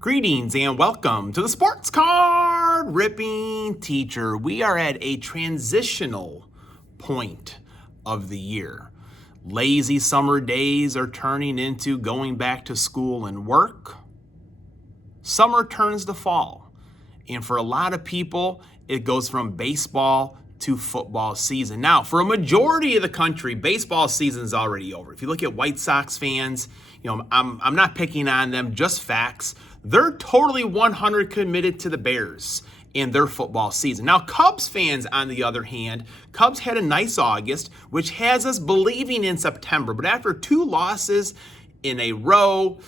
Greetings and welcome to the Sports Card Ripping Teacher. We are at a transitional point of the year. Lazy summer days are turning into going back to school and work. Summer turns to fall. And for a lot of people, it goes from baseball to football season. Now, for a majority of the country, baseball season is already over. If you look at White Sox fans, I'm not picking on them, just facts. They're totally 100 committed to the Bears and their football season. Now, Cubs fans, on the other hand, Cubs had a nice August, which has us believing in September. But after 2 losses in a row,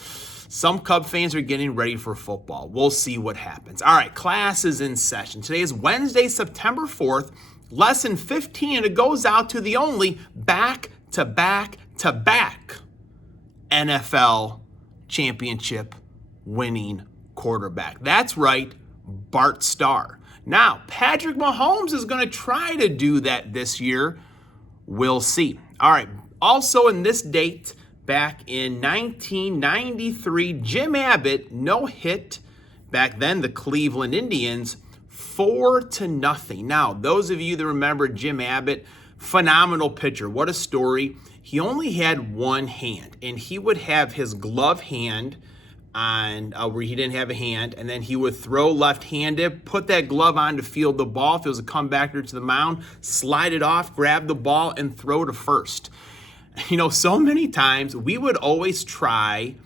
some Cub fans are getting ready for football. We'll see what happens. All right, class is in session. Today is Wednesday, September 4th, lesson 15, and it goes out to the only back-to-back-to-back NFL championship winning quarterback. That's right, Bart Starr. Now, Patrick Mahomes is going to try to do that this year. We'll see. All right, also in this date, back in 1993, Jim Abbott no-hit, back then the Cleveland Indians, 4-0. Now, those of you that remember Jim Abbott, phenomenal pitcher. What a story. He only had one hand, and he would have his glove hand on where he didn't have a hand, and then he would throw left-handed, put that glove on to field the ball. If it was a comebacker to the mound, slide it off, grab the ball, and throw to first. So many times we would always try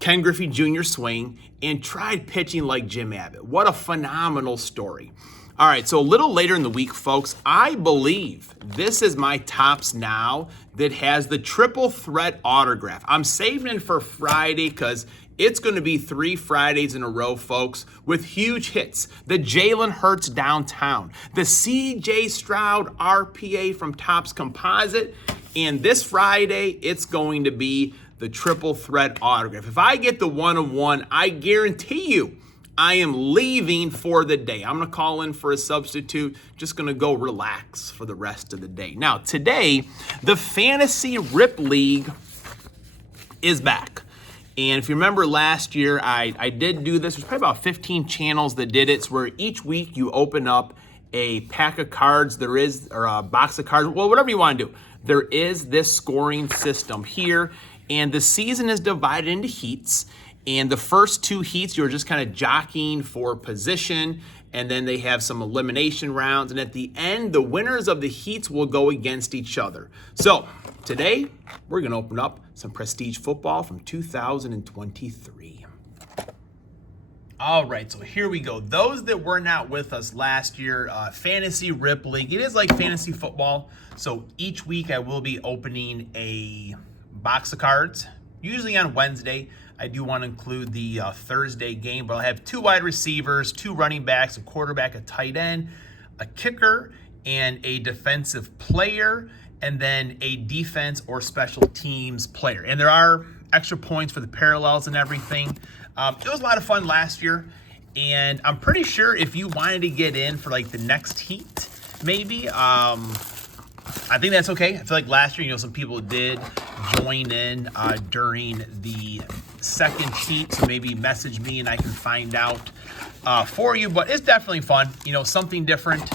Ken Griffey Jr. swing and tried pitching like Jim Abbott. What a phenomenal story. All right, so a little later in the week, folks, I believe this is my Topps Now that has the triple threat autograph. I'm saving it for Friday because it's going to be 3 Fridays in a row, folks, with huge hits. The Jalen Hurts Downtown, the C.J. Stroud RPA from Topps Composite, and this Friday, it's going to be the triple threat autograph. If I get the 1-of-1, I guarantee you I am leaving for the day. I'm going to call in for a substitute, just going to go relax for the rest of the day. Now, today, the Fantasy Rip League is back. And if you remember last year, I did do this. There's probably about 15 channels that did it. It's where each week you open up a pack of cards, or a box of cards, well, whatever you want to do. There is this scoring system here, and the season is divided into heats. And the first 2 heats, you're just kind of jockeying for position, and then they have some elimination rounds. And at the end, the winners of the heats will go against each other. So today, we're going to open up some Prestige football from 2023. All right, so here we go. Those that were not with us last year, Fantasy Rip League, it is like fantasy football. So each week I will be opening a box of cards, usually on Wednesday. I do want to include the Thursday game, but I'll have 2 wide receivers, 2 running backs, a quarterback, a tight end, a kicker, and a defensive player, and then a defense or special teams player. And there are extra points for the parallels and everything. It was a lot of fun last year, and I'm pretty sure if you wanted to get in for like the next heat, maybe, I think that's okay. I feel like last year, some people did join in during the second heat, so maybe message me and I can find out for you. But it's definitely fun, something different.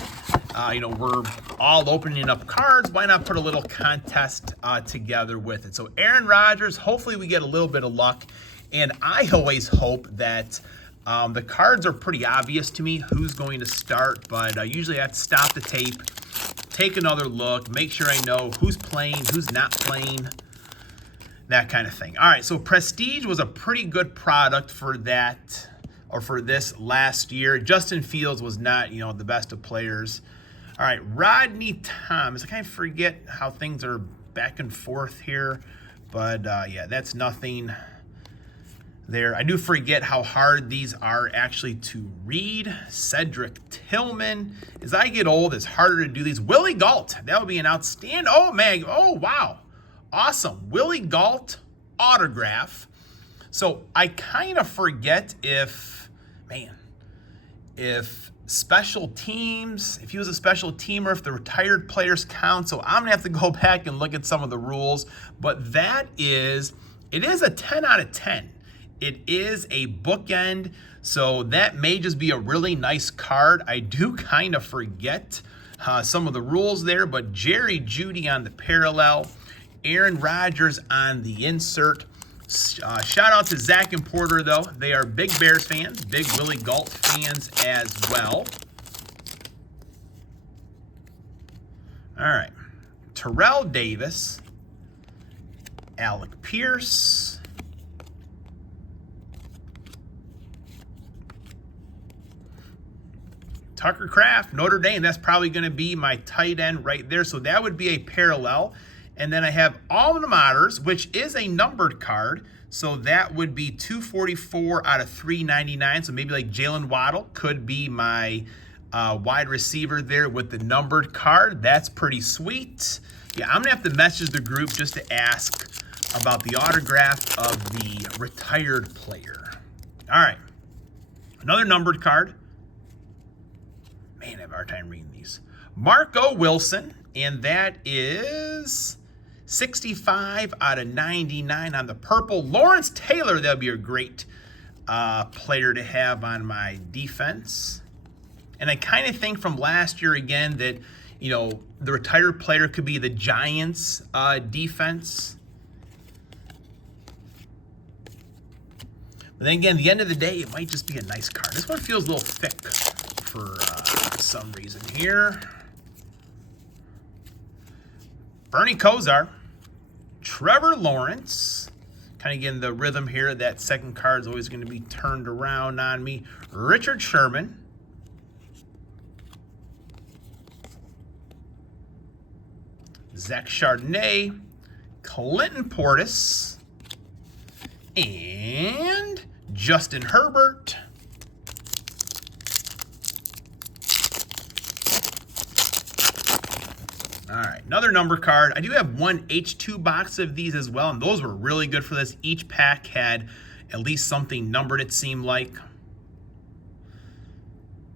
We're all opening up cards. Why not put a little contest together with it? So Aaron Rodgers, hopefully we get a little bit of luck. And I always hope that the cards are pretty obvious to me who's going to start, but usually I have to stop the tape, take another look, make sure I know who's playing, who's not playing, that kind of thing. All right, so Prestige was a pretty good product for that, or for this last year. Justin Fields was not, the best of players. All right, Rodney Thomas. I kind of forget how things are back and forth here, but yeah, that's nothing there. I do forget how hard these are actually to read. Cedric Tillman. As I get old, it's harder to do these. Willie Gault. That would be an outstanding. Oh, man. Oh, wow. Awesome. Willie Gault autograph. So I kind of forget if special teams, if he was a special teamer, if the retired players count. So I'm going to have to go back and look at some of the rules. But it is a 10 out of 10. It is a bookend, so that may just be a really nice card. I do kind of forget some of the rules there, but Jerry Jeudy on the parallel, Aaron Rodgers on the insert. Shout out to Zach and Porter, though. They are big Bears fans, big Willie Gault fans as well. All right. Terrell Davis, Alec Pierce, Tucker Kraft, Notre Dame. That's probably going to be my tight end right there. So that would be a parallel. And then I have Alma Maters, which is a numbered card. So that would be 244 out of 399. So maybe like Jalen Waddle could be my wide receiver there with the numbered card. That's pretty sweet. Yeah, I'm going to have to message the group just to ask about the autograph of the retired player. All right. Another numbered card. Man, I have a hard time reading these. Marco Wilson, and that is 65 out of 99 on the purple. Lawrence Taylor, that'll be a great player to have on my defense. And I kind of think from last year again that, you know, the retired player could be the Giants defense. But then again, at the end of the day, it might just be a nice card. This one feels a little thick for some reason here. Bernie Kosar, Trevor Lawrence, kind of getting the rhythm here. That second card is always going to be turned around on me. Richard Sherman, Zach Chardonnay, Clinton Portis, and Justin Herbert. All right, another number card. I do have one H2 box of these as well, and those were really good for this. Each pack had at least something numbered, it seemed like.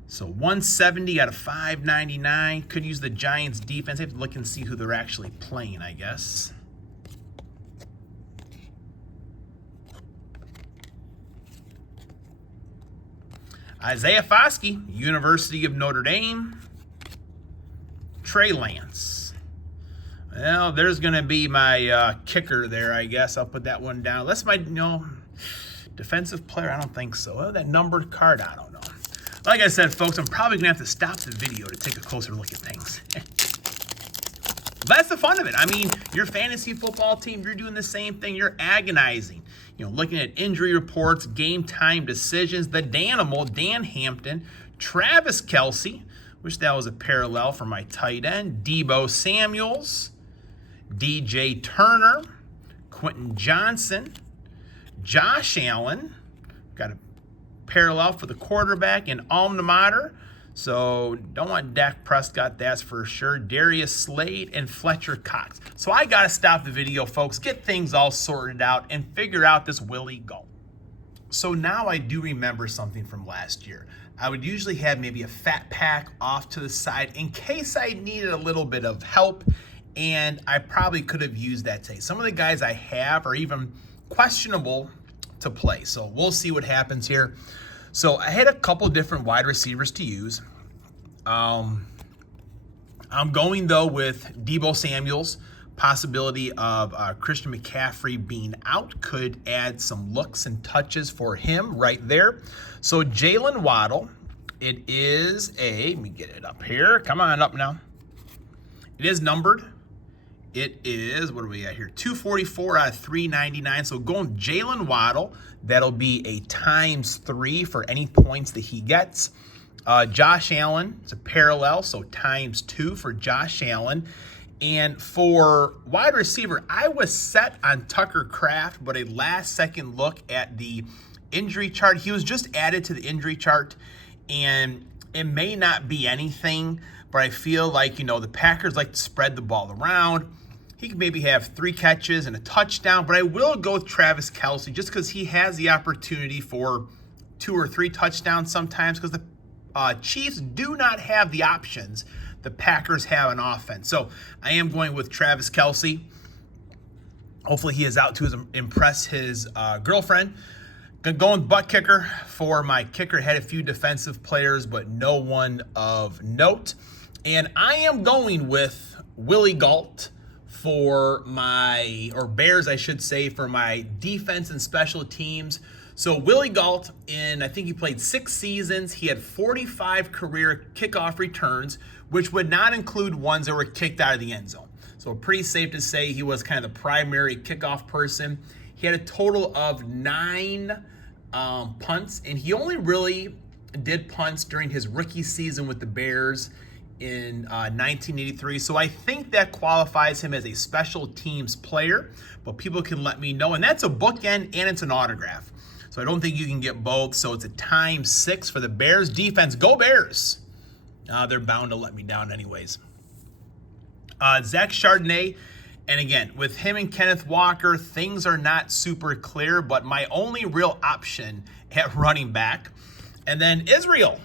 So 170 out of 599. Could use the Giants defense. I have to look and see who they're actually playing, I guess. Isaiah Foskey, University of Notre Dame. Trey Lance. Well, there's going to be my kicker there, I guess. I'll put that one down. Unless my, defensive player, I don't think so. Well, that numbered card, I don't know. Like I said, folks, I'm probably going to have to stop the video to take a closer look at things. That's the fun of it. I mean, your fantasy football team, you're doing the same thing. You're agonizing. Looking at injury reports, game time decisions. The Danimal, Dan Hampton, Travis Kelce. Wish that was a parallel for my tight end. Deebo Samuels, DJ Turner, Quentin Johnson, Josh Allen. Got a parallel for the quarterback, and Alma Mater. So don't want Dak Prescott, that's for sure. Darius Slade and Fletcher Cox. So I got to stop the video, folks, get things all sorted out, and figure out this Willie Gault. So now I do remember something from last year. I would usually have maybe a fat pack off to the side in case I needed a little bit of help, and I probably could have used that today. Some of the guys I have are even questionable to play, so we'll see what happens here. So I had a couple different wide receivers to use. I'm going, though, with Deebo Samuels. Possibility of Christian McCaffrey being out could add some looks and touches for him right there. So Jalen Waddle, it is let me get it up here. Come on up now. It is numbered. It is, what are we at here? 244 out of 399. So going Jalen Waddle, that'll be a ×3 for any points that he gets. Josh Allen, it's a parallel, so ×2 for Josh Allen. And for wide receiver, I was set on Tucker Kraft, but a last-second look at the injury chart. He was just added to the injury chart, and it may not be anything, but I feel like, the Packers like to spread the ball around. He could maybe have 3 catches and a touchdown, but I will go with Travis Kelce just because he has the opportunity for 2 or 3 touchdowns sometimes, because the Chiefs do not have the options the Packers have on offense. So I am going with Travis Kelce. Hopefully he is out to impress his girlfriend. Going butt kicker for my kicker. Had a few defensive players, but no one of note. And I am going with Willie Gault for my, or Bears, I should say, for my defense and special teams. So Willie Gault, I think he played 6 seasons. He had 45 career kickoff returns, which would not include ones that were kicked out of the end zone. So pretty safe to say he was kind of the primary kickoff person. He had a total of 9 punts, and he only really did punts during his rookie season with the Bears in 1983. So I think that qualifies him as a special teams player, but people can let me know. And that's a bookend and it's an autograph. So I don't think you can get both. So it's a ×6 for the Bears defense. Go Bears. They're bound to let me down anyways. Zach Charbonnet. And again, with him and Kenneth Walker, things are not super clear, but my only real option at running back. And then Israel.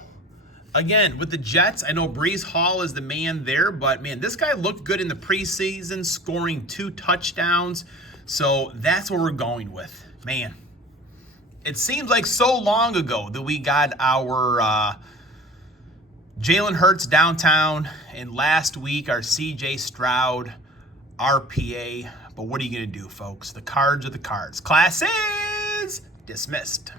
Again, with the Jets, I know Breece Hall is the man there, but man, this guy looked good in the preseason, scoring 2 touchdowns. So that's what we're going with. Man, it seems like so long ago that we got our Jalen Hurts downtown, and last week our CJ Stroud RPA. But what are you going to do, folks? The cards are the cards. Class is dismissed.